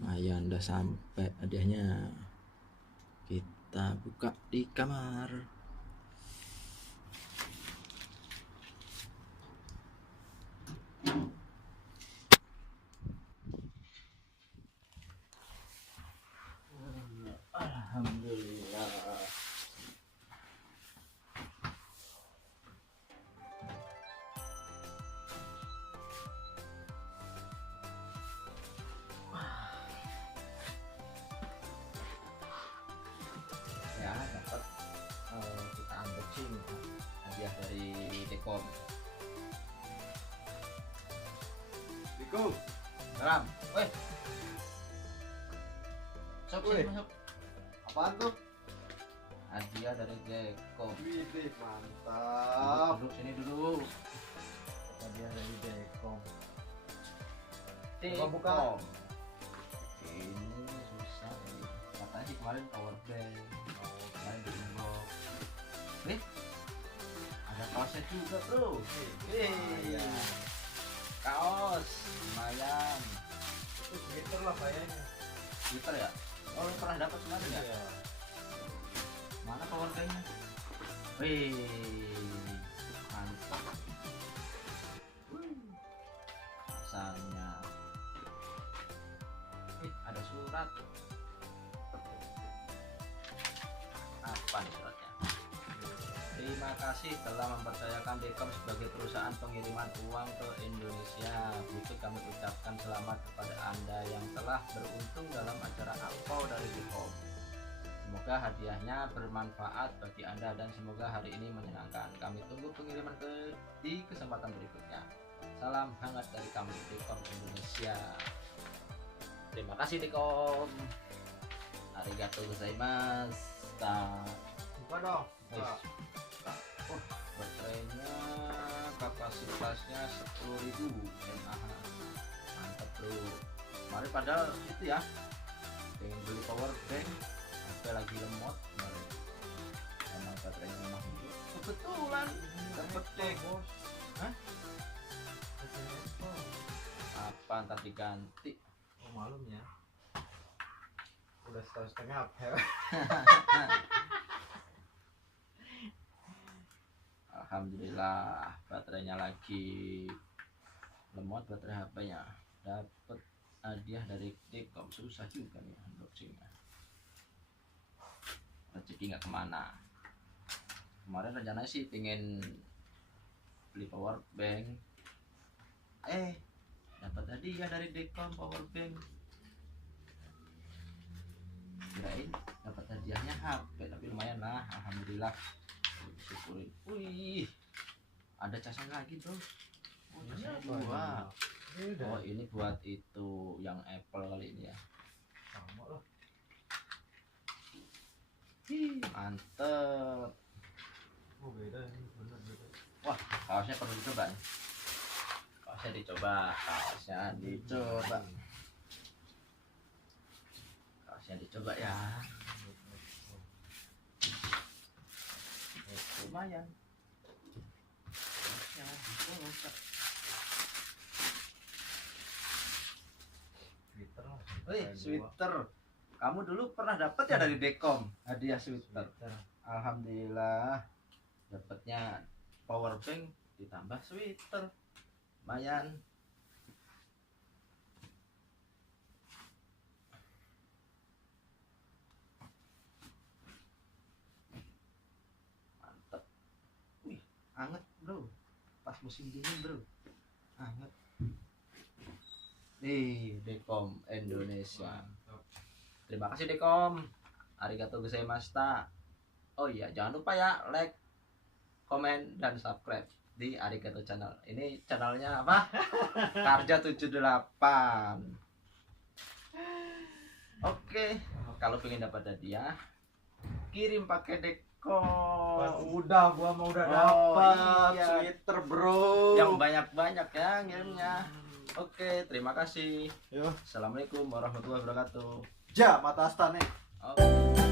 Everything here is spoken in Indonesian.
Lumayan udah sampai hadiahnya. Kita buka di kamar. Alhamdulillah. Ya dapat kita unboxing hadiah dari Dekom. Assalamualaikum. Salam. Woi. Sok Woi. masuk. Apaan tuh? Hadiah dari Dekom. Widih, mantap. Duduk sini dulu. Hadiah dari Dekom. Dekom. buka? Ini susah. Katanya sih kemarin power bank. Kemarin di unbox. Ada kaosnya juga, Bro. Iya. Kaos lumayan. Itu segitu lah kayaknya. Twitter ya? Oh, lu pernah dapat kemarin ya? Iya. Mana power banknya? Wih, mantap. Rasanya. Ada surat. Apa nih suratnya? Terima kasih telah mempercayakan Dekom sebagai perusahaan pengiriman uang ke Indonesia. Berikut kami ucapkan selamat kepada Anda yang telah beruntung dalam acara angpau dari Dekom. Semoga hadiahnya bermanfaat bagi Anda dan semoga hari ini menyenangkan. Kami tunggu pengiriman di kesempatan berikutnya. Salam hangat dari kami Dekom Indonesia. Terima kasih Dekom. Arigatou gozaimasu. Buka dong. Wih. Baterainya kapasitasnya 10.000 mAh. Mantap bro. Kemarin padahal itu ya pengen beli power bank sampai lagi lemot kemarin. Emang baterainya memang kebetulan dapet dek. Hah? Apa ntar diganti? Oh, malum ya. Udah setengah HP. Alhamdulillah baterainya lagi lemot, baterai HP-nya. Dapat hadiah dari Dekom. Susah juga nih unboxingnya. Rezeki nggak kemana. Kemarin rencananya sih pengen beli power bank. Dapat hadiah dari Dekom power bank. Kirain dapat hadiahnya HP, tapi lumayan lah. Alhamdulillah. Syukurin. Wih, ada casan lagi bro. Oh, casannya dua. Oh, ini buat itu yang Apple kali ini ya. Sama lah. Mantep. Oh, beda ini, bener beda. Wah, kaosnya perlu dicoba nih. Kaosnya dicoba. Kaosnya dicoba ya. Lumayan. Kaosnya dicoba. Twitter lah. Wih, sweater. Kamu dulu pernah dapat ya dari Dekom hadiah sweater? Alhamdulillah. Dapatnya power bank ditambah sweater. Lumayan. Mantep. Wih, anget bro. Pas musim dingin bro. Anget. Nih, Dekom Indonesia. Terima kasih Dekom. Arigatou gozaimashita. Oh iya, jangan lupa ya like, komen, dan subscribe di Arigato Channel. Ini channelnya apa? Karja 78. Oke, kalau pengen dapat hadiah, kirim pakai Dekom. Udah, gua mau udah Oh, dapat iya. sweater, bro. Yang banyak-banyak ya ngirimnya. Oke, terima kasih. Yo, Assalamualaikum warahmatullahi wabarakatuh. ja mata asta nih. Oke.